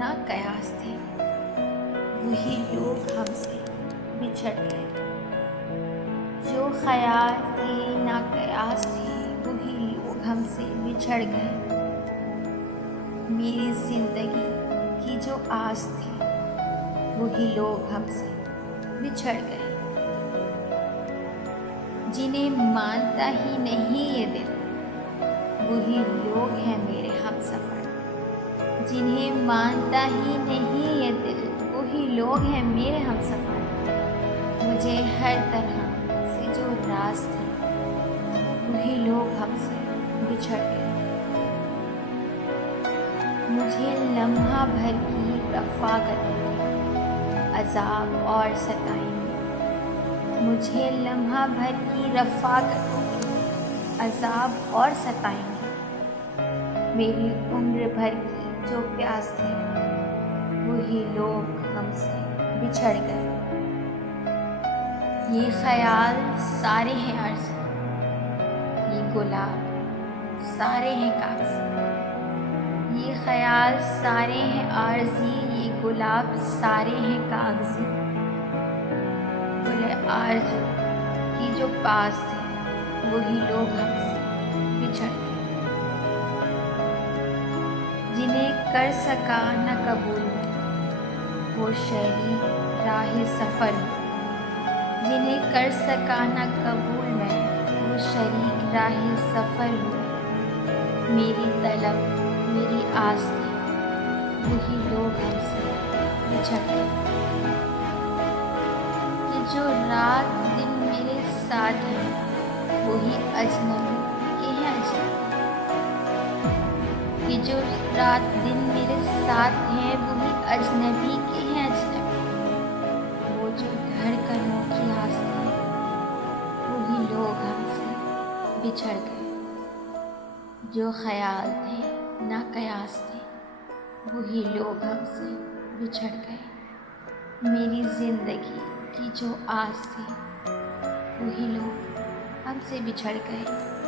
ना कयास थे, वही लोग हमसे बिछड़ गए। जो ख्याल थे ना कयास थे, वही लोग हमसे बिछड़ गए। मेरी जिंदगी की जो आस थी, वही लोग हमसे बिछड़ गए। जिन्हें मानता ही नहीं ये दिल, वही लोग हैं मेरे हमसफर। जिन्हें मानता ही नहीं ये दिल, वही लोग हैं मेरे हमसफर। मुझे हर तरह से जो राज थे, वही लोग हमसे बिछड़ गए। मुझे लम्हा भर की रफ़ाकत अज़ाब और सताएंगे। मुझे लम्हा भर की रफ़ाकतों के अज़ाब और सताएंगे। मेरी उम्र भर की जो प्यास थी, वही लोग हमसे बिछड़ गए। ये ख्याल सारे हैं अर्ज़, ये गुलाब सारे हैं कागज़। ये ख्याल सारे हैं आरज़ी, ये गुलाब सारे हैं कागज़ी। गुले आरज़ू की जो पास थे, वही लोग हमसे बिछड़ गए। जिन्हें कर सका न कबूल में, वो शरीक राह सफ़र में। जिन्हें कर सका न कबूल में, वो शरीक राह सफ़र हो। मेरी तलब मेरी आस थी, वही लोग हमसे बिछड़ गए। कि जो रात दिन मेरे साथ हैं, वही अजनबी के हैं अजनबी। कि जो रात दिन मेरे साथ हैं, वही अजनबी के हैं अजनबी। वो जो धड़कनों की आस थी, वही लोग हमसे बिछड़ गए। जो ख्याल थे ना कयास थे, वही लोग हमसे बिछड़ गए। मेरी ज़िंदगी की जो आस थी, वही लोग हमसे बिछड़ गए।